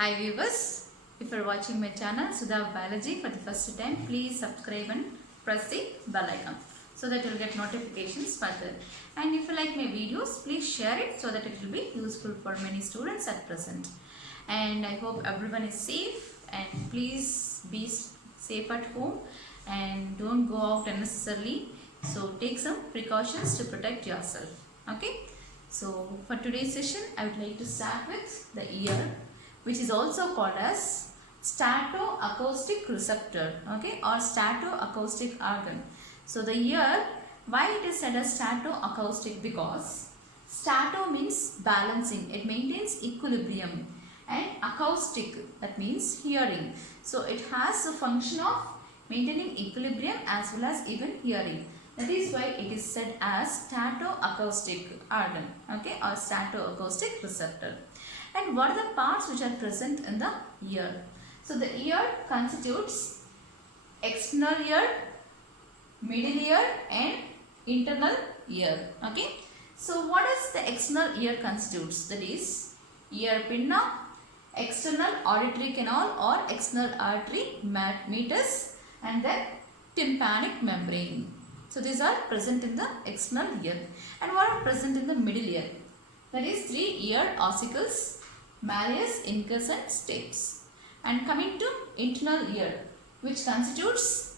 Hi viewers, if you are watching my channel Sudha Biology for the first time, please subscribe and press the bell icon so that you will get notifications further. And if you like my videos, please share it so that it will be useful for many students at present. And I hope everyone is safe, and please be safe at home and don't go out unnecessarily. So take some precautions to protect yourself. Okay. So for today's session, I would like to start with the ear, which is also called as statoacoustic receptor, okay, or statoacoustic organ. So the ear, why it is said as statoacoustic? Because stato means balancing, it maintains equilibrium, and acoustic, that means hearing. So it has a function of maintaining equilibrium as well as even hearing. That is why it is said as statoacoustic organ, okay, or statoacoustic receptor. And what are the parts which are present in the ear? So the ear constitutes external ear, middle ear and internal ear. Okay. So what is the external ear constitutes? That is ear pinna, external auditory canal or external artery meatus, and then tympanic membrane. So these are present in the external ear. And what are present in the middle ear? That is three ear ossicles, malleus, incus and stapes. And coming to internal ear, which constitutes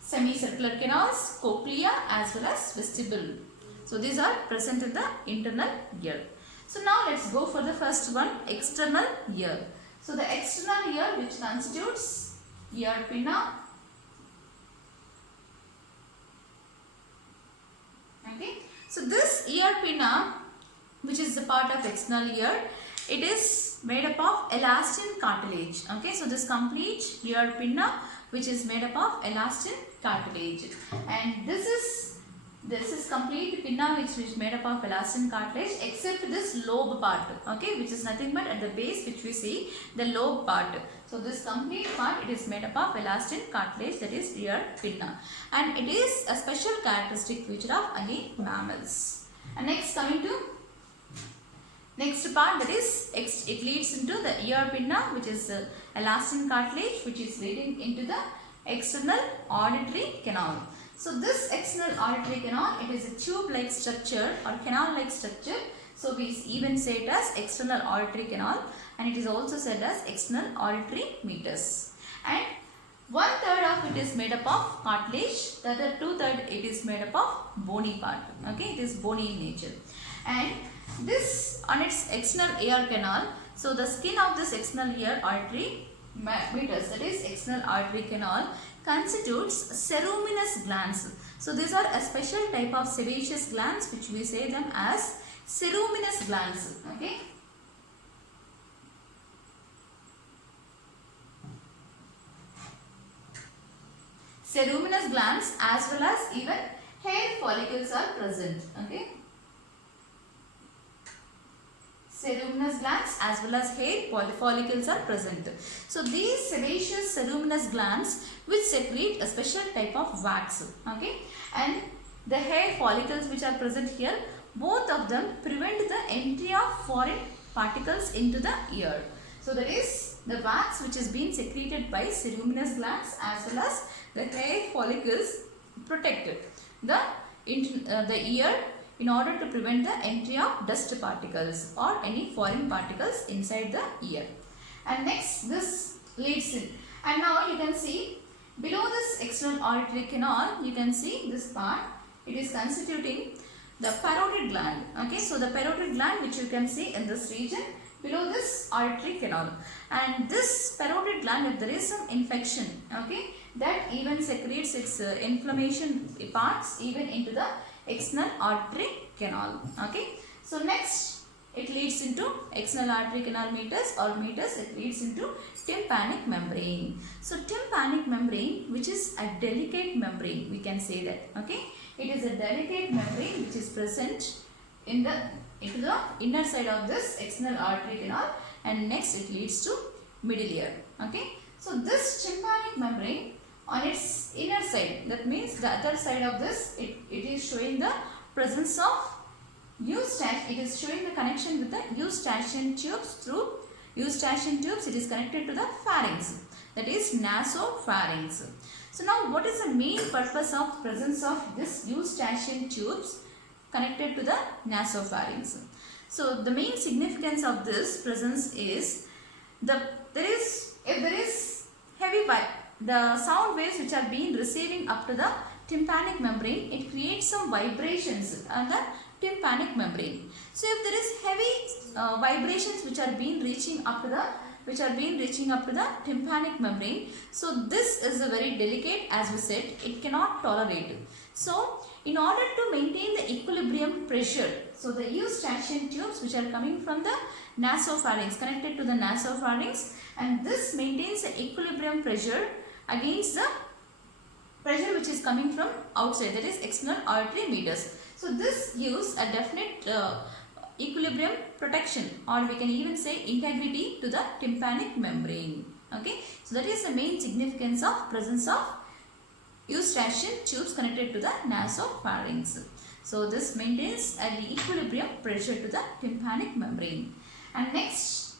semicircular canals, cochlea as well as vestibule. So these are present in the internal ear. So now let's go for the first one, external ear. So the external ear, which constitutes ear pinna, okay. So this ear pinna, which is the part of external ear, it is made up of elastin cartilage. Okay, so this complete ear pinna, which is made up of elastin cartilage, and this is complete pinna which is made up of elastin cartilage except this lobe part, okay, which is nothing but at the base which we see the lobe part. So this complete part, it is made up of elastin cartilage, that is ear pinna, and it is a special characteristic feature of again mammals. And next, coming to next part, that is it leads into the ear pinna, which is elastin cartilage, which is leading into the external auditory canal. So this external auditory canal, it is a tube-like structure or canal-like structure. So we even say it as external auditory canal, and it is also said as external auditory meatus. And 1/3 of it is made up of cartilage, the other 2/3 it is made up of bony part. Okay, it is bony in nature. And this on its external ear canal, so the skin of this external ear artery meatus, that is external artery canal, constitutes ceruminous glands. So these are a special type of sebaceous glands which we say them as ceruminous glands. Okay. Ceruminous glands as well as even hair follicles are present. Okay. Ceruminous glands as well as hair follicles are present. So these sebaceous ceruminous glands which secrete a special type of wax. Okay, and the hair follicles which are present here, both of them prevent the entry of foreign particles into the ear. So that is the wax which is being secreted by ceruminous glands as well as the hair follicles protected the ear in order to prevent the entry of dust particles or any foreign particles inside the ear. And next, this leads in. And now you can see below this external auditory canal, you can see this part, it is constituting the parotid gland. Okay, so the parotid gland which you can see in this region below this auditory canal. And this parotid gland, if there is some infection, okay, that even secretes its inflammation parts even into the external auditory canal. Okay, so next it leads into external auditory canal meatus or meatus, it leads into tympanic membrane. So tympanic membrane, which is a delicate membrane, we can say that. Okay, it is a delicate membrane which is present in the into the inner side of this external auditory canal, and next it leads to middle ear. Okay, so this tympanic membrane on its inner side, that means the other side of this, it is showing the presence of eustachian, it is showing the connection with the eustachian tubes through eustachian tubes, it is connected to the pharynx, that is nasopharynx. So now what is the main purpose of presence of this eustachian tubes connected to the nasopharynx? So the main significance of this presence is if there is heavy the sound waves which are being receiving up to the tympanic membrane, it creates some vibrations on the tympanic membrane. So if there is heavy vibrations which are being reaching up to the tympanic membrane, so this is a very delicate, as we said, it cannot tolerate. So in order to maintain the equilibrium pressure, so the eustachian tubes which are coming from the nasopharynx, connected to the nasopharynx, and this maintains the equilibrium pressure against the pressure which is coming from outside, that is external auditory meters. So this gives a definite equilibrium protection, or we can even say integrity to the tympanic membrane. Okay, so that is the main significance of presence of eustachian tubes connected to the nasopharynx. So this maintains the equilibrium pressure to the tympanic membrane. And next,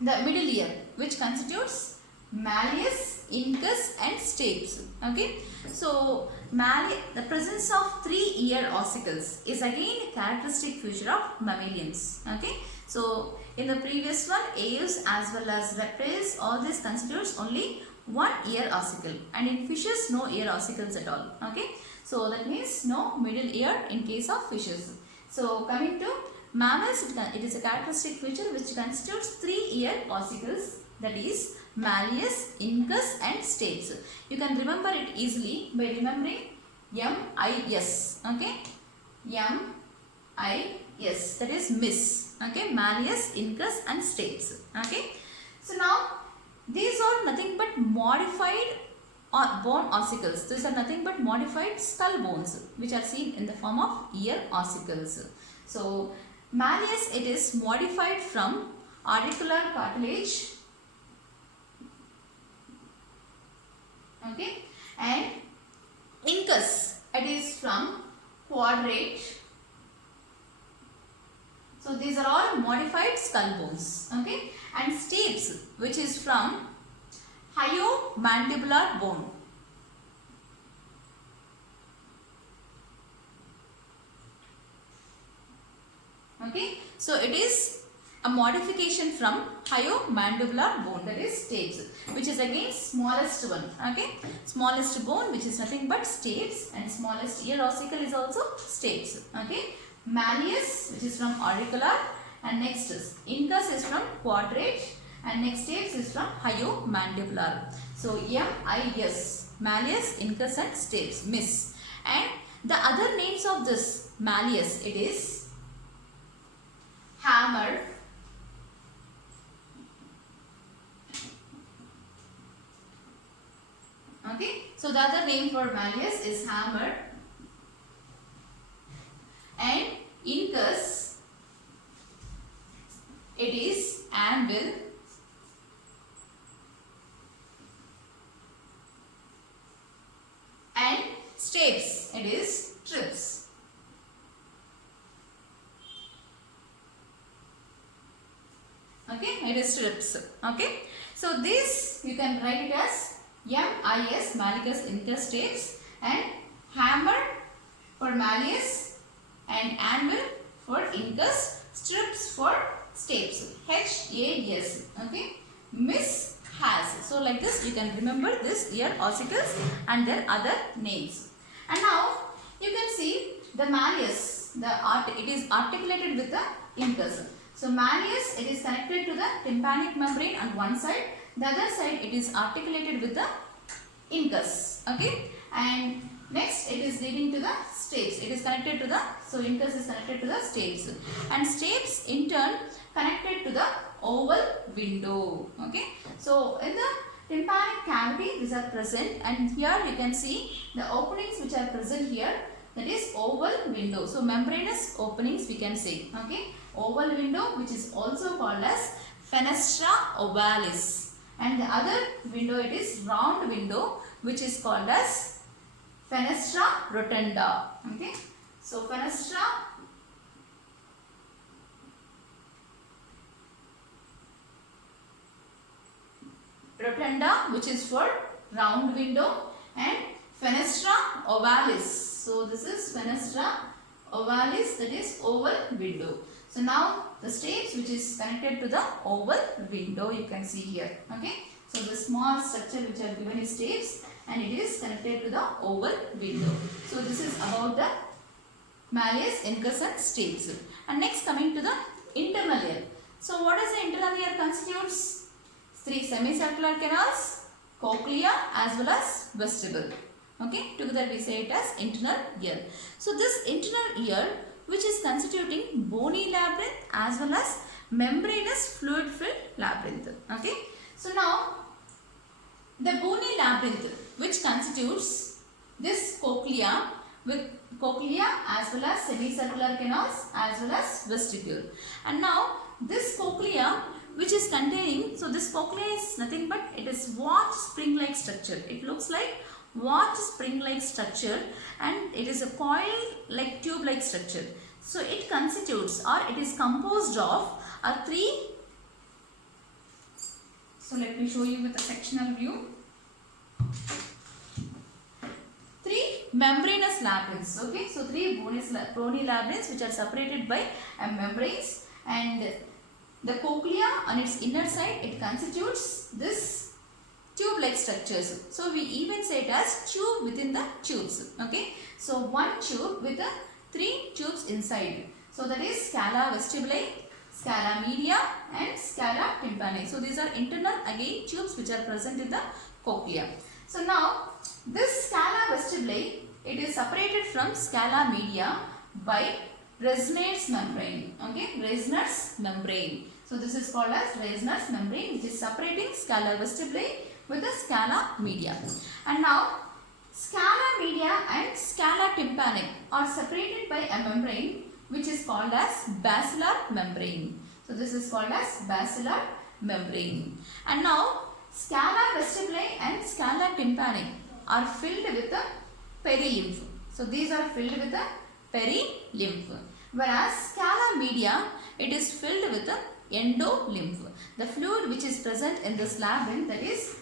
the middle ear, which constitutes malleus, incus and stapes. Okay, so the presence of 3 ear ossicles is again a characteristic feature of mammalians. Okay, so in the previous one, aves as well as reptiles, all this considers only 1 ear ossicle, and in fishes no ear ossicles at all. Okay, so that means no middle ear in case of fishes. So coming to mammals, it is a characteristic feature which constitutes 3 ear ossicles, that is malleus, incus and stapes. You can remember it easily by remembering MIS. Okay, MIS, that is miss. Okay, malleus, incus and stapes. Okay, so now these are nothing but modified bone ossicles. These are nothing but modified skull bones which are seen in the form of ear ossicles. So malleus, it is modified from auricular cartilage. Okay, and incus, it is from quadrate. So these are all modified skull bones. Okay, and stapes, which is from hyomandibular bone. Okay, so it is a modification from hyomandibular bone, that is stapes, which is again smallest one. Okay, smallest bone which is nothing but stapes, and smallest ear ossicle is also stapes. Okay, malleus, which is from auricular, and next is incus is from quadrate, and next stapes is from hyomandibular. So MIS, malleus, incus and stapes, miss. And the other names of this malleus, it is hammer, okay, so the other name for malleus is hammer, and incus, it is anvil, and stapes, it is trips. Okay, it is trips. Okay, so this you can write it as MIS, malleus, incus, stapes, and hammer for malleus, and anvil for incus, strips for stapes, HAS. Okay, miss, has. So like this you can remember this ear ossicles and their other names. And now you can see the malleus, it is articulated with the incus. So malleus, it is connected to the tympanic membrane on one side, the other side it is articulated with the incus. Okay, and next it is leading to the stapes. It is connected to the, so incus is connected to the stapes, and stapes in turn connected to the oval window. Okay, so in the tympanic cavity these are present, and here you can see the openings which are present here, that is oval window. So membranous openings we can say. Okay, oval window which is also called as fenestra ovalis, and the other window it is round window which is called as fenestra rotunda. Okay, so fenestra rotunda, which is for round window, and fenestra ovalis. So this is fenestra ovalis, that is oval window. So now the stapes which is connected to the oval window you can see here. Okay. So the small structure which I have given is stapes and it is connected to the oval window. So this is about the malleus, incus and stapes. And next coming to the internal ear. So what does the internal ear constitutes? 3 semicircular canals, cochlea as well as vestibule. Okay, together we say it as internal ear. So this internal ear which is constituting bony labyrinth as well as membranous fluid filled labyrinth. Okay, so now the bony labyrinth which constitutes this cochlea with cochlea as well as semicircular canals as well as vestibule. And now this cochlea which is containing, so this cochlea is nothing but it is watch spring like structure. It looks like watch spring like structure and it is a coil like tube like structure. So it constitutes or it is composed of a 3, so let me show you with a sectional view. 3 membranous labyrinths. Okay, so 3 bony labyrinths which are separated by membranes, and the cochlea on its inner side it constitutes this tube like structures. So we even say it as tube within the tubes. Okay, so one tube with the 3 tubes inside. So that is scala vestibuli, scala media and scala tympani. So these are internal again tubes which are present in the cochlea. So now this scala vestibuli it is separated from scala media by Reissner's membrane. Okay, Reissner's membrane. So this is called as Reissner's membrane which is separating scala vestibuli with the scala media. And now scala media and scala tympani are separated by a membrane which is called as basilar membrane. So this is called as basilar membrane. And now scala vestibuli and scala tympani are filled with the perilymph. So these are filled with the perilymph. Whereas scala media it is filled with the endolymph. The fluid which is present in this labyrinth, that is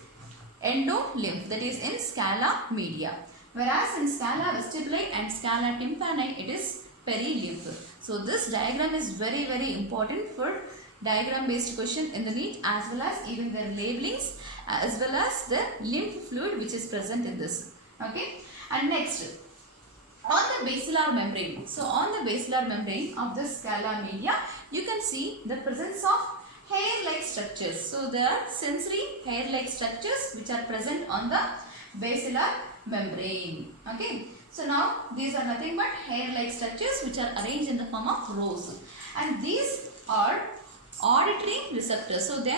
endolymph, that is in scala media. Whereas in scala vestibuli and scala tympani it is perilymph. So this diagram is very important for diagram based question in the NEET, as well as even their labelings, as well as the lymph fluid which is present in this. Okay, and next on the basilar membrane. So on the basilar membrane of this scala media you can see the presence of hair like structures. So there are sensory hair like structures which are present on the basilar membrane. Okay, so now these are nothing but hair like structures which are arranged in the form of rows, and these are auditory receptors. So they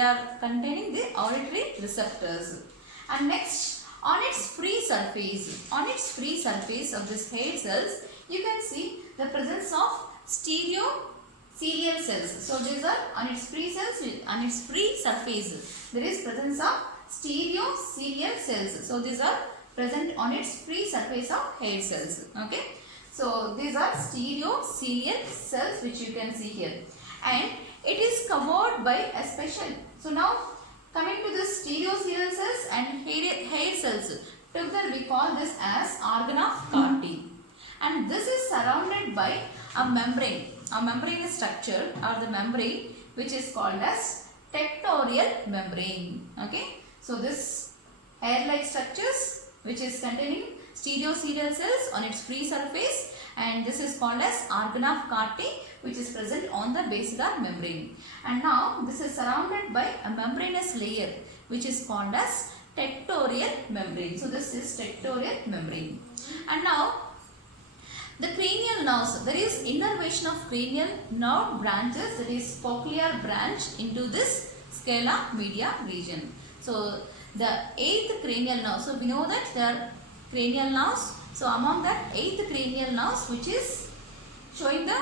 are containing the auditory receptors. And next, on its free surface of this hair cells you can see the presence of stereocelial cells. So these are on its free surface there is presence of stereocelial cells. So these are present on its free surface of hair cells. Okay, so these are stereocelial cells which you can see here, and it is covered by a special. So now coming to the stereocelial cells and hair cells, together we call this as organ of Carty, and this is surrounded by a membranous structure, or the membrane which is called as tectorial membrane. Okay, so this hair like structures which is containing stereocelial cells on its free surface, and this is called as organ of Carty which is present on the basilar membrane. And now this is surrounded by a membranous layer which is called as tectorial membrane. So this is tectorial membrane. And now the cranial nerves, there is innervation of cranial nerve branches, that is cochlear branch into this scala media region. So the 8th cranial nerve, so we know that there are cranial nerves. So among that 8th cranial nerves which is showing the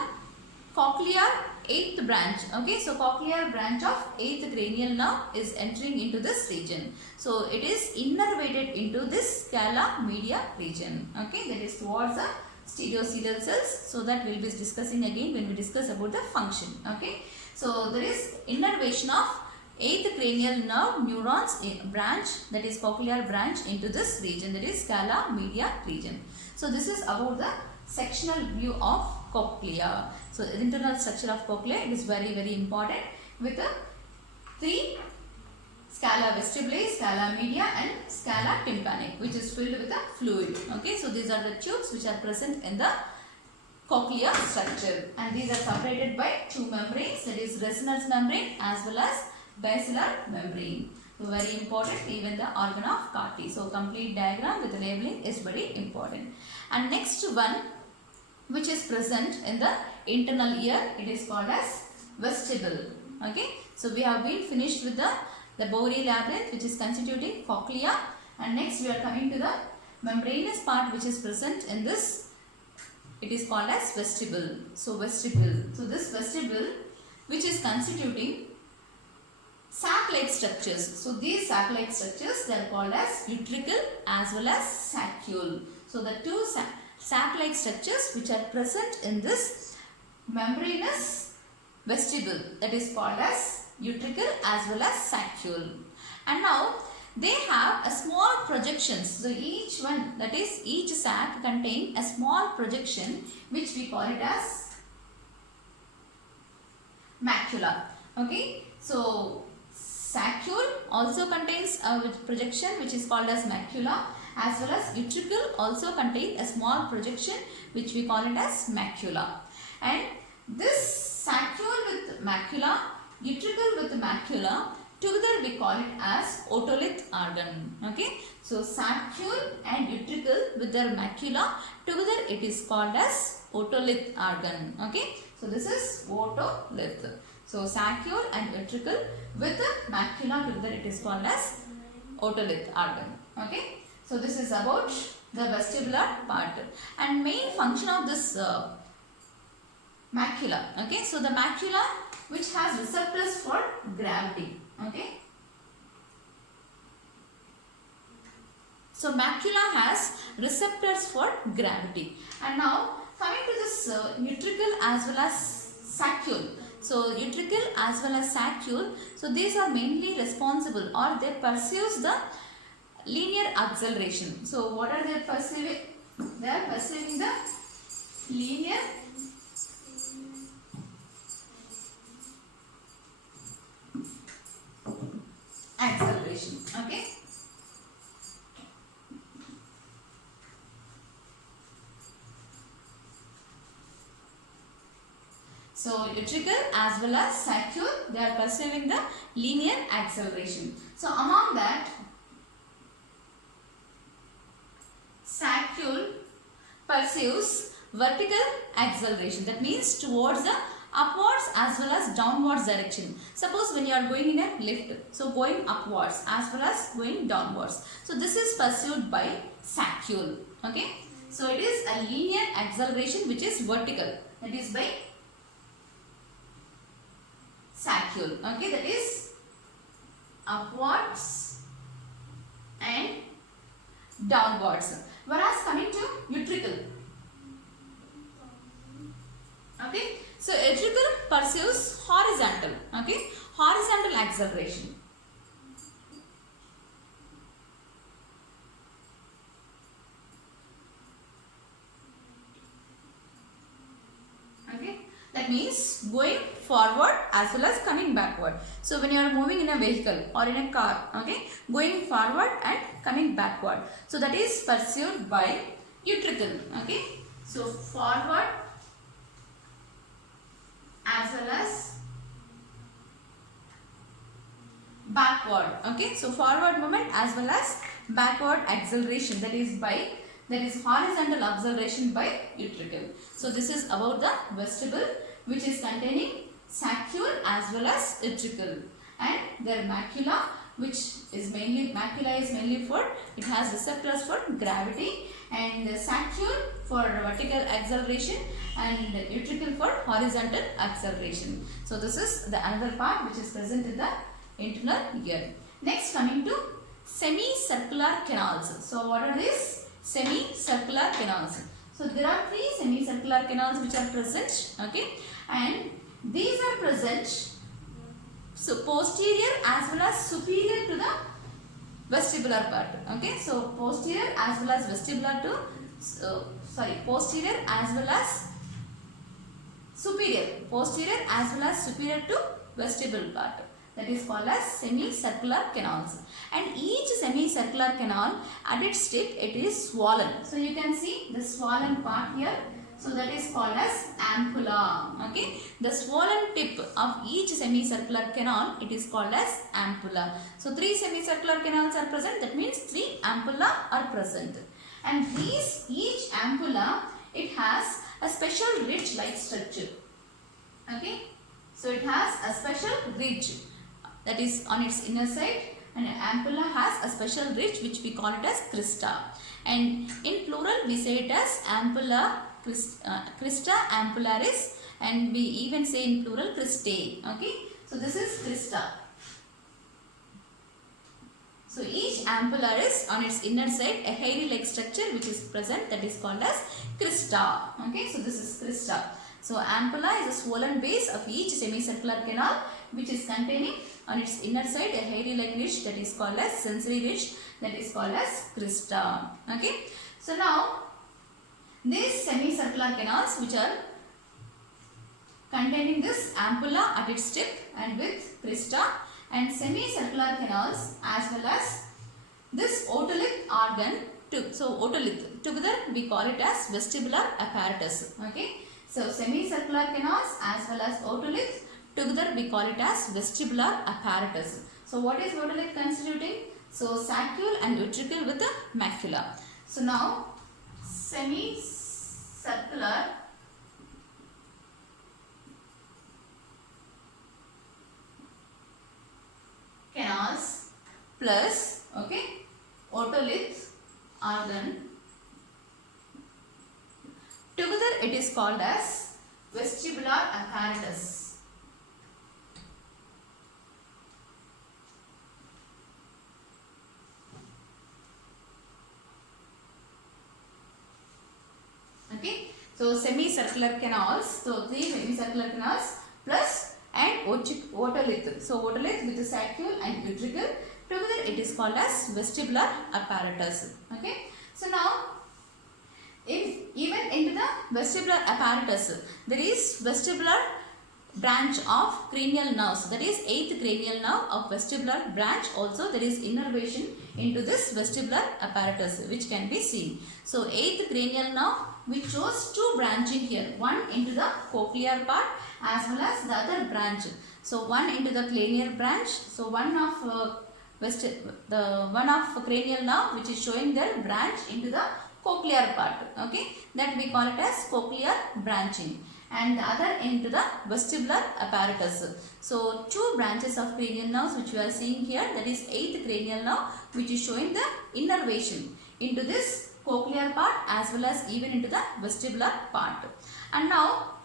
cochlear 8th branch. Okay, so cochlear branch of 8th cranial nerve is entering into this region. So it is innervated into this scala media region. Okay, that is towards the stereocelial cells. So that we will be discussing again when we discuss about the function. Okay, so there is innervation of eighth cranial nerve neurons branch, that is cochlear branch, into this region, that is scala media region. So this is about the sectional view of cochlea. So the internal structure of cochlea, it is very important, with the three scala vestibulae, scala media and scala tympanic, which is filled with a fluid. Okay, so these are the tubes which are present in the cochlear structure, and these are separated by two membranes, that is resonance membrane as well as basilar membrane. So very important, even the organ of Carti. So complete diagram with labeling is very important. And next one, which is present in the internal ear, it is called as vestibule. Okay, so we have been finished with the Boveri labyrinth, which is constituting cochlea, and next we are coming to the membranous part which is present in this. It is called as vestibule. So vestibule. So this vestibule, which is constituting sac-like structures. So these sac-like structures, they are called as utricle as well as saccule. So the two sac-like structures which are present in this membranous vestibule, that is called as utricle as well as saccule. And now they have a small projections. So each one, that is each sac contain a small projection which we call it as macula. Okay, so saccule also contains a projection which is called as macula, as well as utricle also contains a small projection which we call it as macula. And this saccule with macula, utricle with macula, together we call it as otolith organ. Okay, so saccule and utricle with their macula, together it is called as otolith organ. Okay, so this is otolith. So saccule and utricle with the macula, together it is called as otolith organ. Okay, so this is about the vestibular part. And main function of this macula. Okay, so the macula which has receptors for gravity. Okay, so macula has receptors for gravity. And now coming to this utricle as well as saccule. So utricle as well as saccule, so these are mainly responsible, or they pursues the linear acceleration. So what are they pursuing? They are pursuing the linear acceleration. Okay, so utricle as well as saccule, they are pursuing the linear acceleration. So among that, saccule pursues vertical acceleration, that means towards the upwards as well as downwards direction. Suppose when you are going in a lift, so going upwards as well as going downwards. So this is pursued by saccule. Okay, so it is a linear acceleration which is vertical, that is by saccule. Okay, that is upwards and downwards. Whereas coming to utricle, okay, so utricle pursues horizontal. Okay, horizontal acceleration. Okay, that means going forward as well as coming backward. So when you are moving in a vehicle or in a car, okay, going forward and coming backward, so that is pursued by utricle. Okay, so forward as well as backward. Okay, so forward movement as well as backward acceleration, that is horizontal acceleration by utricle. So this is about the vestibule, which is containing saccule as well as utricle, and their macula, which is mainly for, it has receptors for gravity, and the saccule for vertical acceleration and utricle for horizontal acceleration. So this is the another part which is present in the internal ear. Next, coming to semicircular canals. So what are these? Semicircular canals. So there are three semicircular canals which are present. Okay, and these are present So posterior as well as superior to the vestibular part. Okay, so posterior as well as vestibular to posterior as well as superior, posterior as well as superior to vestibule part, that is called as semicircular canals. And each semicircular canal at its tip it is swollen. So you can see the swollen part here. So that is called as ampulla. Okay, the swollen tip of each semicircular canal it is called as ampulla. So 3 semicircular canals are present. That means 3 ampulla are present. And each ampulla it has a special ridge like structure. Okay, so it has a special ridge that is on its inner side, and an ampulla has a special ridge which we call it as crista. And in plural we say it as ampulla, crista ampullaris, and we even say in plural cristae. Okay, so this is crista. So each ampulla is on its inner side a hairy like structure which is present, that is called as crista. Okay, so this is crista. So ampulla is a swollen base of each semicircular canal which is containing on its inner side a hairy like ridge, that is called as sensory ridge, that is called as crista. Okay, so now these semicircular canals which are containing this ampulla at its tip and with crista, and semicircular canals as well as this otolith organ. So otolith together we call it as vestibular apparatus. Okay, so semicircular canals as well as otolith together we call it as vestibular apparatus. So what is otolith constituting? So saccule and utricle with a macula. So now semicircular canals plus otolith organ, together it is called as vestibular apparatus. Okay, so semicircular canals, so 3 semicircular canals plus and otolith. So otolith with the saccule and utricle, together it is called as vestibular apparatus. Okay, so now even into the vestibular apparatus there is vestibular branch of cranial nerves, that is 8th cranial nerve of vestibular branch. Also there is innervation into this vestibular apparatus which can be seen. So 8th cranial nerve we chose 2 branching here, one into the cochlear part as well as the other branch. So one into the cranial branch, so one of cranial nerve which is showing their branch into the cochlear part. Okay, that we call it as cochlear branching, and the other into the vestibular apparatus. So 2 branches of cranial nerves which we are seeing here, that is 8th cranial nerve which is showing the innervation into this cochlear part as well as even into the vestibular part. And now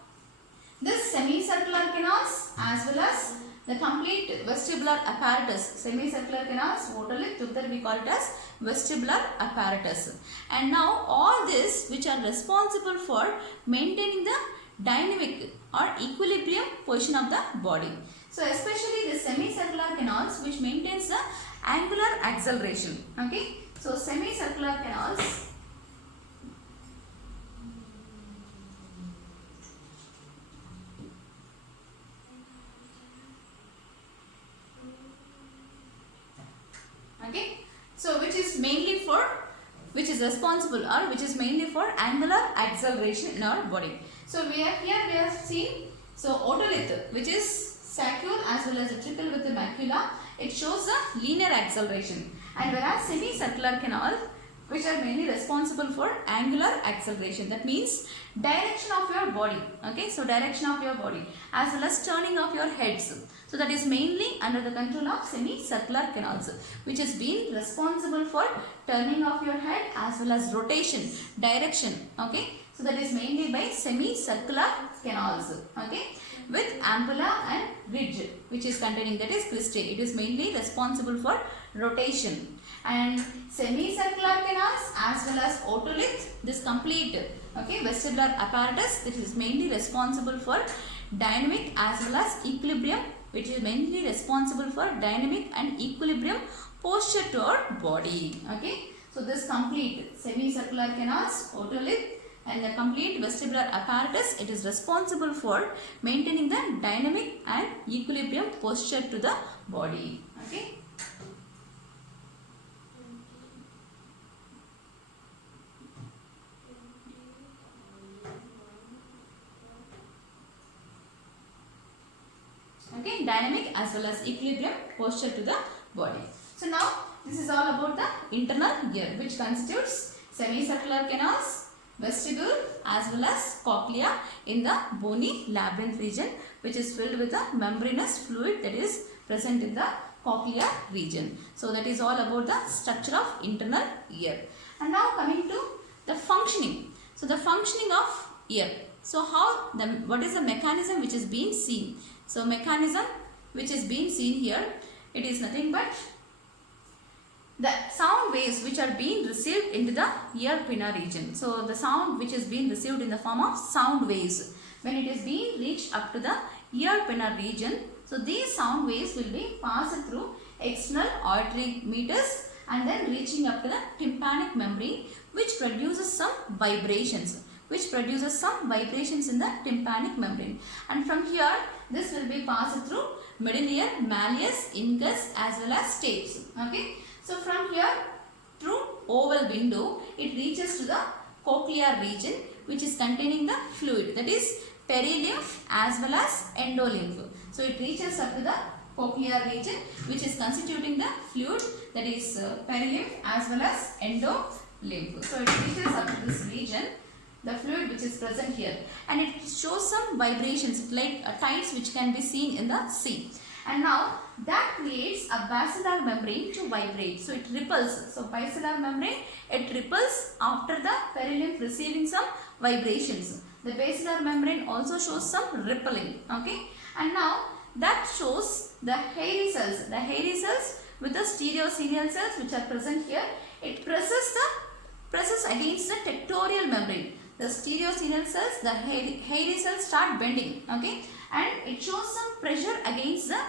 this semicircular canals as well as the complete vestibular apparatus, semicircular canals, otolith, together we call it as vestibular apparatus. And now all this which are responsible for maintaining the dynamic or equilibrium position of the body. So especially the semicircular canals which maintains the angular acceleration. Okay, so semicircular canals so which is responsible or which is mainly for angular acceleration in our body. So we have seen so otolith which is saccule as well as utricle with the macula, it shows a linear acceleration, and whereas semicircular canal which are mainly responsible for angular acceleration, that means direction of your body. Okay, so direction of your body as well as turning of your heads. So that is mainly under the control of semicircular canals which has been responsible for turning of your head as well as rotation, direction. Okay, so that is mainly by semicircular canals. Okay, with ampulla and ridge which is containing, that is cristae. It is mainly responsible for rotation. And semicircular canals as well as otolith, this complete vestibular apparatus, this is mainly responsible for dynamic as well as equilibrium which is mainly responsible for dynamic and equilibrium posture to our body. Okay. So this complete semicircular canals, otolith, and the complete vestibular apparatus, it is responsible for maintaining the dynamic and equilibrium posture to the body. Okay. Okay, dynamic as well as equilibrium posture to the body. So now this is all about the internal ear, which constitutes semicircular canals, vestibule as well as cochlea in the bony labyrinth region, which is filled with a membranous fluid that is present in the cochlear region. So that is all about the structure of internal ear. And now coming to the functioning. So the functioning of ear. So what is the mechanism which is being seen? So mechanism which is being seen here, it is nothing but the sound waves which are being received into the ear pinna region. So the sound which is being received in the form of sound waves, when it is being reached up to the ear pinna region, so these sound waves will be passed through external auditory meatus and then reaching up to the tympanic membrane, which produces some vibrations. In the tympanic membrane, and from here this will be passed through middle ear, malleus, incus as well as stapes. Okay. So from here through oval window, it reaches to the cochlear region, which is containing the fluid, that is perilymph as well as endolymph. So it reaches up to the cochlear region, which is constituting the fluid, that is perilymph as well as endolymph. So it reaches up to this region, the fluid which is present here, and it shows some vibrations like tides which can be seen in the sea. And now that creates a basilar membrane to vibrate. So it ripples. So basilar membrane, it ripples after the perilymph receiving some vibrations. The basilar membrane also shows some rippling. Okay. And now that shows the hairy cells. The hairy cells with the stereocenial cells which are present here, it presses against the tectorial membrane. The stereocenial cells, the hairy cells start bending, okay, and it shows some pressure against the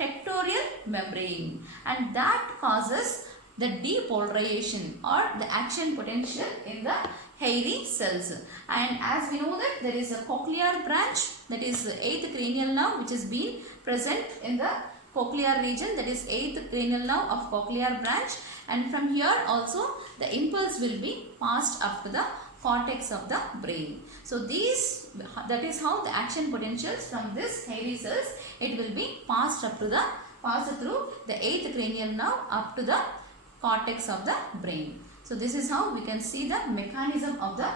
tectorial membrane, and that causes the depolarization or the action potential in the hairy cells. And as we know that there is a cochlear branch, that is the 8th cranial nerve, which is being present in the cochlear region, that is 8th cranial nerve of cochlear branch, and from here also the impulse will be passed up to the cortex of the brain. So that is how the action potentials from this hairy cells, it will be passed through the 8th cranial nerve up to the cortex of the brain. So this is how we can see the mechanism of the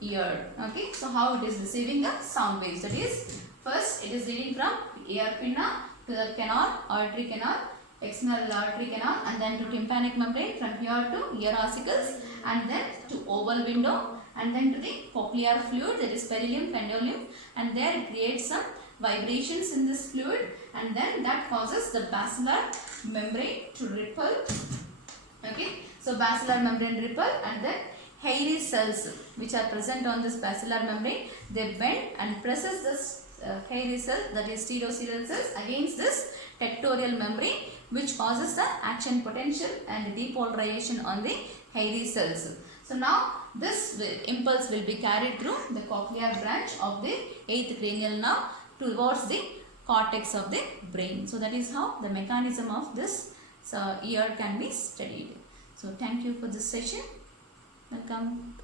ear. Okay, so how it is receiving the sound waves, that is first it is leading from ear pinna to the canal, auditory canal, external auditory canal, and then to tympanic membrane, from here to ear ossicles, and then to oval window, and then to the cochlear fluid, that is perilymph, endolymph, and there it creates some vibrations in this fluid, and then that causes the basilar membrane to ripple. Okay, so basilar membrane ripple, and then hairy cells which are present on this basilar membrane, they bend and presses this hairy cell, that is stereocenial cells, against this tectorial membrane, which causes the action potential and depolarization on the hairy cells. So now this impulse will be carried through the cochlear branch of the 8th cranial nerve towards the cortex of the brain. So that is how the mechanism of this ear can be studied. So thank you for this session. Welcome.